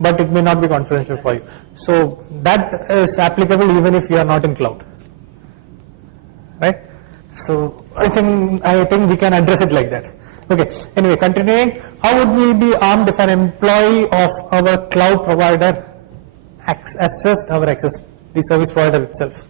but it may not be confidential for you. So that is applicable even if you are not in cloud, right? So I think we can address it like that. Okay. Anyway, continuing, how would we be armed if an employee of our cloud provider accessed our access, the service provider itself?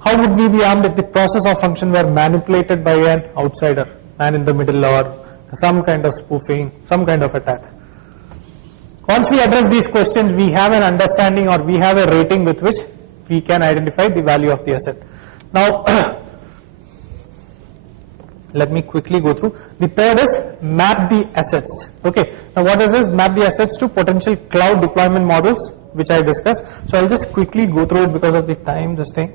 How would we be armed if the process or function were manipulated by an outsider, man in the middle, or some kind of spoofing, some kind of attack? Once we address these questions, we have an understanding, or we have a rating with which we can identify the value of the asset. Now, let me quickly go through. The third is map the assets. Okay. Now, what is this? Map the assets to potential cloud deployment models, which I discussed. So I'll just quickly go through it because of the time. This thing.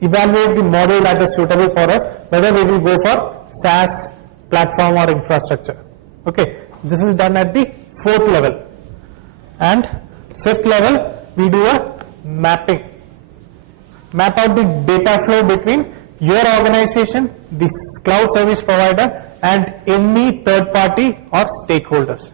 Evaluate the model that is suitable for us, whether we will go for SaaS, platform, or infrastructure. Okay. This is done at the 4th level. And 5th level, we do a mapping. Map out the data flow between your organization, the cloud service provider, and any third party or stakeholders.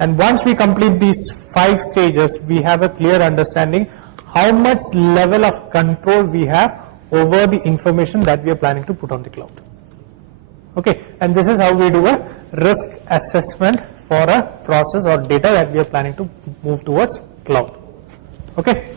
And once we complete these 5 stages, we have a clear understanding how much level of control we have over the information that we are planning to put on the cloud. Okay, and this is how we do a risk assessment for a process or data that we are planning to move towards cloud. Okay.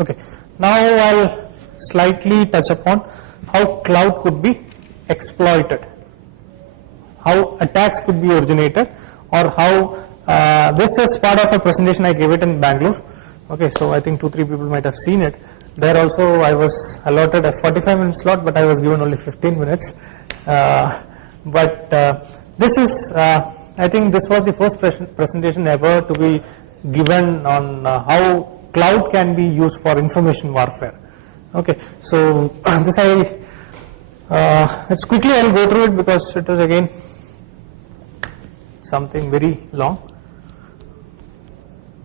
Okay, now I'll slightly touch upon how cloud could be exploited, how attacks could be originated, or how this is part of a presentation I gave it in Bangalore. Okay, so I think 2-3 people might have seen it. There also I was allotted a 45-minute slot, but I was given only 15 minutes. But this is, I think this was the first presentation ever to be given on how cloud can be used for information warfare. Okay, so this it's quickly I'll go through it because it is again something very long.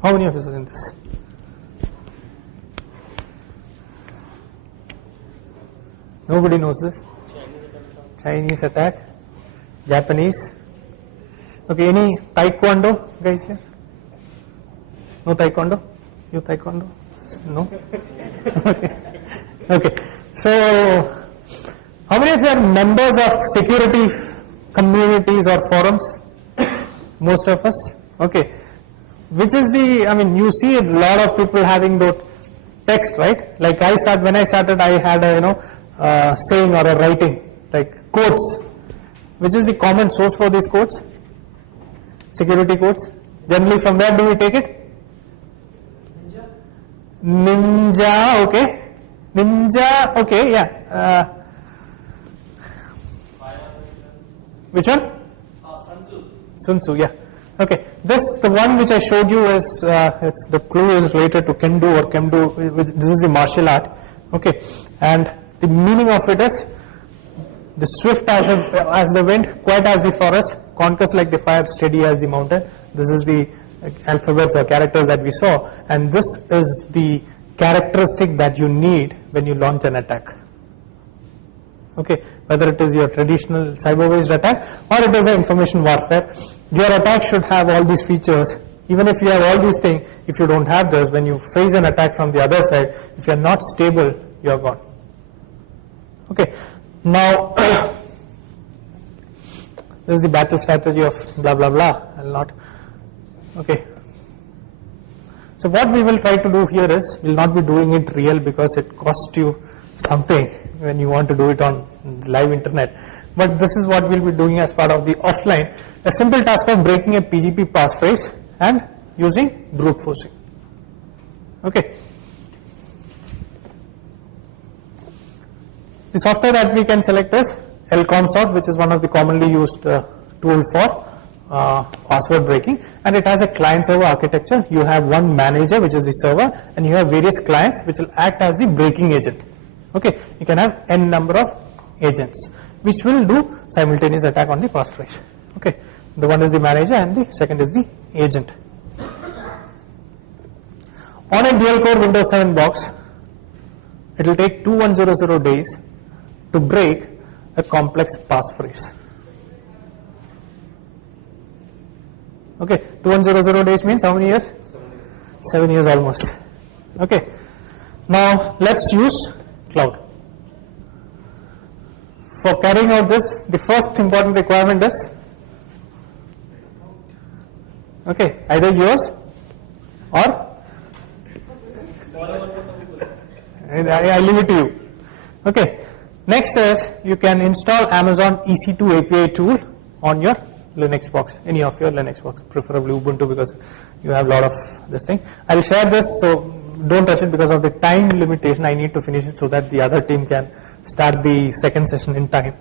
How many of us are in this? Nobody knows this? Chinese attack, Japanese. Okay, any Taekwondo guys here? No Taekwondo? You Taekwondo? No? Okay. So, how many of you are members of security communities or forums? Most of us. Okay. Which is the, I mean, you see a lot of people having the text, right? Like when I started, I had a, saying or a writing, like quotes. Which is the common source for these quotes? Security quotes. Generally, from where do we take it? Ninja, okay. Ninja, okay, yeah. Which one? Sun Tzu, yeah. Okay, the one which I showed you is, the clue is related to Kendo or Kemdo, this is the martial art. Okay, and the meaning of it is, the swift as the wind, quiet as the forest, conquers like the fire, steady as the mountain. This is the alphabets or characters that we saw, and this is the characteristic that you need when you launch an attack. Okay, whether it is your traditional cyber-based attack or it is an information warfare, your attack should have all these features. Even if you have all these things, if you don't have this, when you face an attack from the other side, if you are not stable, you are gone. Okay, now this is the battle strategy of blah blah blah. I'll not. Okay. So what we will try to do here is, we'll not be doing it real because it costs you something when you want to do it on live internet. But this is what we'll be doing as part of the offline. A simple task of breaking a PGP passphrase and using brute forcing. Okay. The software that we can select is LConsort, which is one of the commonly used tool for password breaking, and it has a client-server architecture. You have one manager, which is the server, and you have various clients which will act as the breaking agent. Okay, you can have n number of agents which will do simultaneous attack on the passphrase. Okay, the one is the manager and the second is the agent. On a dual core Windows 7 box, it will take 2100 days to break a complex passphrase. Okay, 2100 days means how many years? 7 years almost. Okay, now let's use cloud. For carrying out this, the first important requirement is, okay, either yours or I leave it to you. Okay, next is you can install Amazon EC2 API tool on your Linux box, any of your Linux box, preferably Ubuntu, because you have a lot of this thing. I'll share this, so don't touch it because of the time limitation. I need to finish it so that the other team can start the second session in time.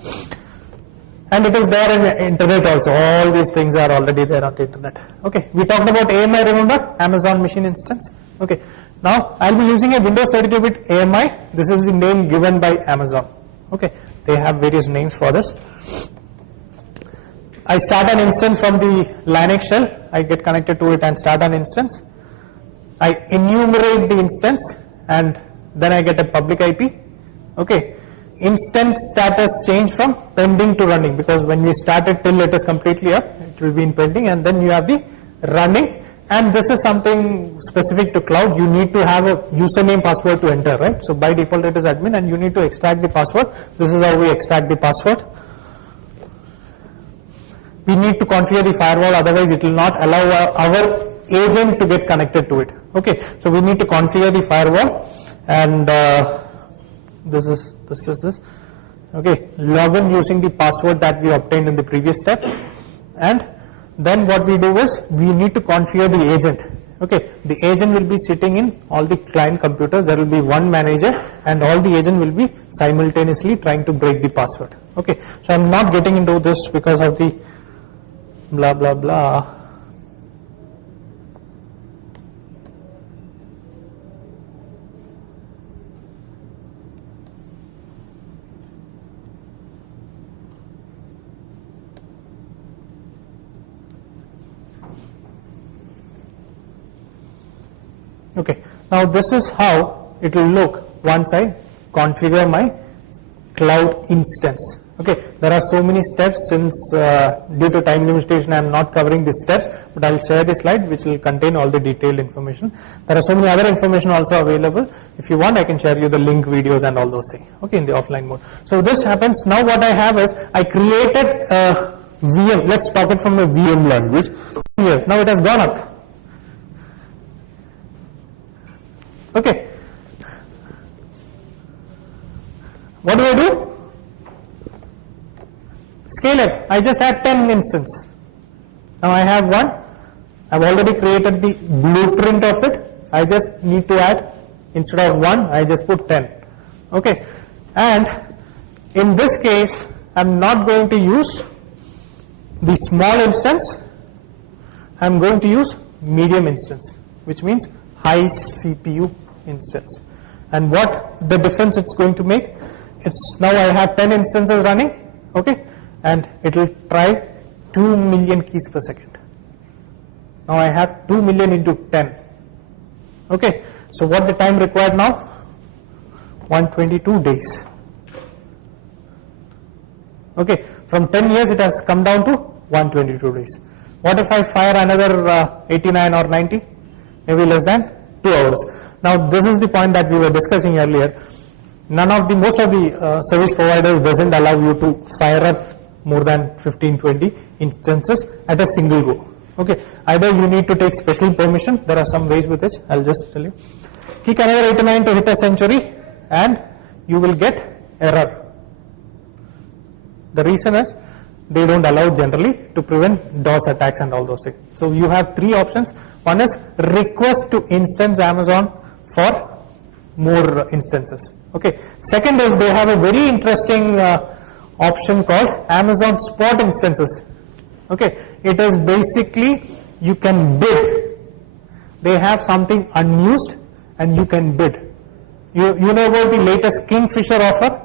And it is there in the internet also. All these things are already there on the internet. Okay, we talked about AMI, remember? Amazon Machine Instance. Okay, now I'll be using a Windows 32-bit AMI. This is the name given by Amazon. Okay, they have various names for this. I start an instance from the Linux shell. I get connected to it and start an instance. I enumerate the instance and then I get a public IP. Okay, instance status change from pending to running, because when we start it till it is completely up, it will be in pending, and then you have the running. And this is something specific to cloud. You need to have a username password to enter, right? So by default it is admin, and you need to extract the password. This is how we extract the password. We need to configure the firewall, otherwise it will not allow our agent to get connected to it. Okay, so we need to configure the firewall, and this is this. Okay, login using the password that we obtained in the previous step, and then what we do is we need to configure the agent. Okay, the agent will be sitting in all the client computers. There will be one manager, and all the agent will be simultaneously trying to break the password. Okay, so I'm not getting into this because of the blah blah blah. Okay, now this is how it will look once I configure my cloud instance. Okay, there are so many steps. Since due to time limitation I am not covering these steps, but I will share the slide which will contain all the detailed information. There are so many other information also available. If you want, I can share you the link videos and all those things, okay, in the offline mode. So this happens. Now what I have is I created a VM. Let's talk it from a VM language. Yes, now it has gone up. Okay, what do I do? Scale it. I just add 10 instances. Now I have one. I've already created the blueprint of it. I just need to add, instead of 1, I just put 10. Okay, and in this case I'm not going to use the small instance. I'm going to use medium instance, which means high CPU instance. And what the difference it's going to make, it's now I have 10 instances running, okay, and it will try 2 million keys per second. Now I have 2 million into 10. Okay, so what the time required now? 122 days. Okay, from 10 years it has come down to 122 days. What if I fire another 89 or 90? Maybe less than 2 hours. Now this is the point that we were discussing earlier. Most of the service providers doesn't allow you to fire up more than 15-20 instances at a single go. Okay, either you need to take special permission. There are some ways with which I'll just tell you. Kick another 89 to hit a century and you will get error. The reason is they don't allow generally to prevent DOS attacks and all those things. So you have 3 options. One is request to instance Amazon for more instances. Okay. Second is they have a very interesting option called Amazon Spot Instances. Okay. It is basically you can bid. They have something unused and you can bid. You know about the latest Kingfisher offer?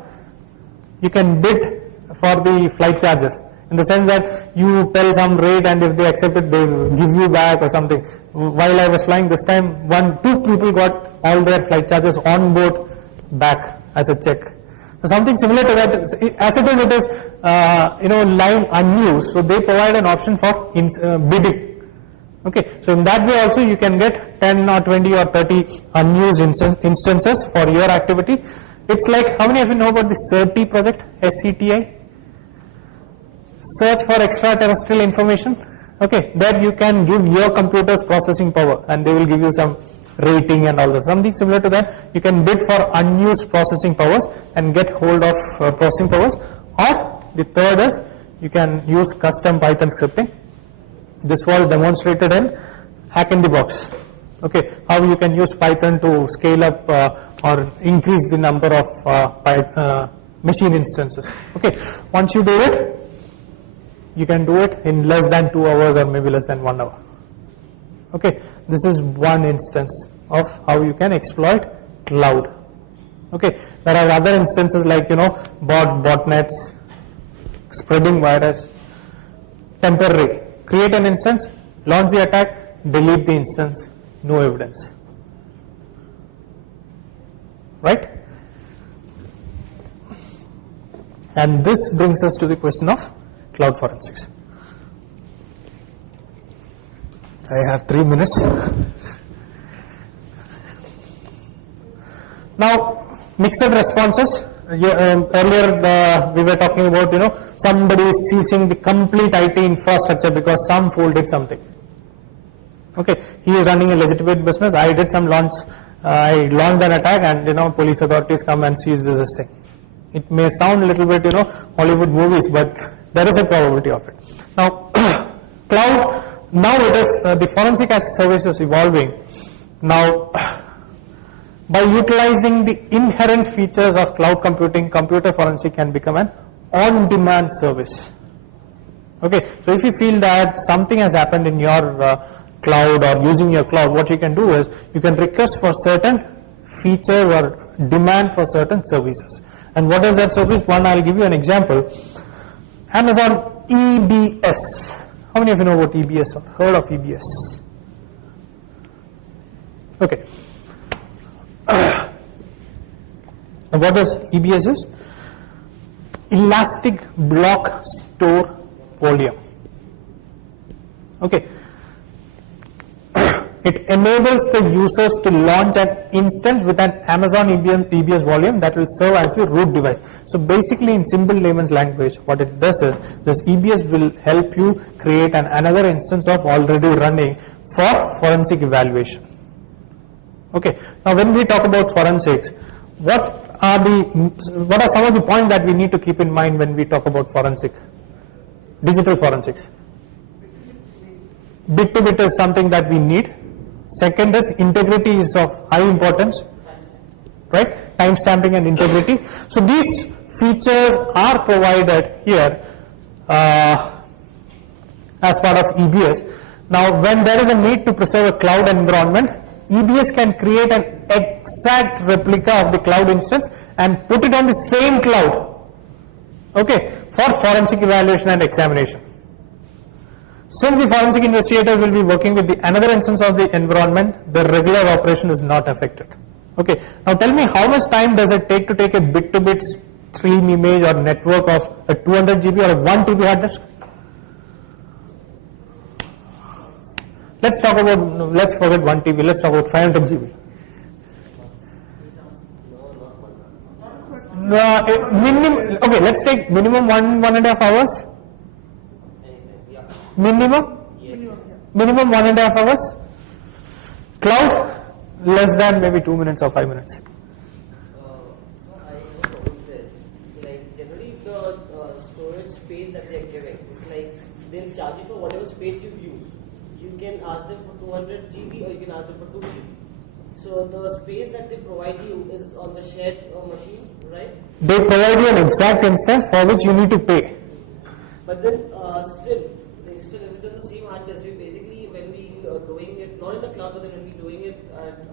You can bid for the flight charges. in the sense that you tell some rate and if they accept it, they will give you back or something. While I was flying this time, two people got all their flight charges on board back as a check. So something similar to that. As it is lying unused. So they provide an option for bidding. Okay, so in that way also you can get 10 or 20 or 30 unused instances for your activity. It's like, how many of you know about the SETI project, SETI? Search for extraterrestrial information. Okay, there you can give your computer's processing power and they will give you some rating and all that. Something similar to that. You can bid for unused processing powers and get hold of processing powers. Or the third is, you can use custom Python scripting. This was demonstrated in Hack in the Box. Okay, how you can use Python to scale up or increase the number of machine instances. Okay, once you do it, you can do it in less than 2 hours or maybe less than 1 hour. Okay, this is one instance of how you can exploit cloud. Okay, there are other instances like botnets, spreading virus, temporary. Create an instance, launch the attack, delete the instance, no evidence. Right? And this brings us to the question of cloud forensics. I have 3 minutes. Now, mixed responses. Earlier we were talking about somebody is seizing the complete IT infrastructure because some fool did something. Okay, he is running a legitimate business. I did some launch. I launched an attack, and police authorities come and seize this thing. It may sound a little bit Hollywood movies, but there is a probability of it. Now, cloud. Now it is the forensic as a service is evolving. Now, by utilizing the inherent features of cloud computing, computer forensic can become an on-demand service. Okay, so if you feel that something has happened in your cloud or using your cloud, what you can do is you can request for certain features or demand for certain services. And what is that service? One, I'll give you an example. Amazon EBS. How many of you know about EBS or heard of EBS? Okay. What does EBS is? Elastic Block Store Volume. Okay. It enables the users to launch an instance with an Amazon EBS volume that will serve as the root device. So basically, in simple layman's language, what it does is this EBS will help you create another instance of already running for forensic evaluation. Okay. Now, when we talk about forensics, what are some of the points that we need to keep in mind when we talk about digital forensics? Bit to bit is something that we need. Second is integrity is of high importance, right? Time stamping and integrity. So these features are provided here as part of EBS. Now, when there is a need to preserve a cloud environment, EBS can create an exact replica of the cloud instance and put it on the same cloud, okay, for forensic evaluation and examination. Since the forensic investigator will be working with another instance of the environment, the regular operation is not affected. Okay. Now tell me, how much time does it take to take a bit-to-bit stream image or network of a 200 GB or a 1 TB hard disk? Let's forget 1 TB, let's talk about 500 GB. Okay, let's take minimum 1.5 hours. Minimum 1.5 hours. Cloud less than maybe 2 minutes or 5 minutes. So I know this. Like generally the storage space that they are giving is like they'll charge you for whatever space you've used. You can ask them for 200 GB or you can ask them for 2 GB. So the space that they provide you is on the shared machine, right? They provide you an exact instance for which you need to pay. But then still if it's on the same hard disk, basically when we are doing it, not in the cloud, but then when we doing it at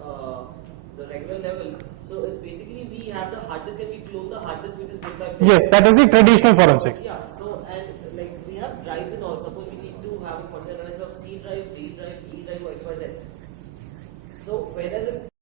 the regular level, so it's basically we have the hard disk and we clone the hard disk which is built by. Yes, that is the traditional forensics. Yeah. So and like we drives and all. Suppose we need to have a concept analysis of C drive, D drive, E drive, or XYZ. So whereas if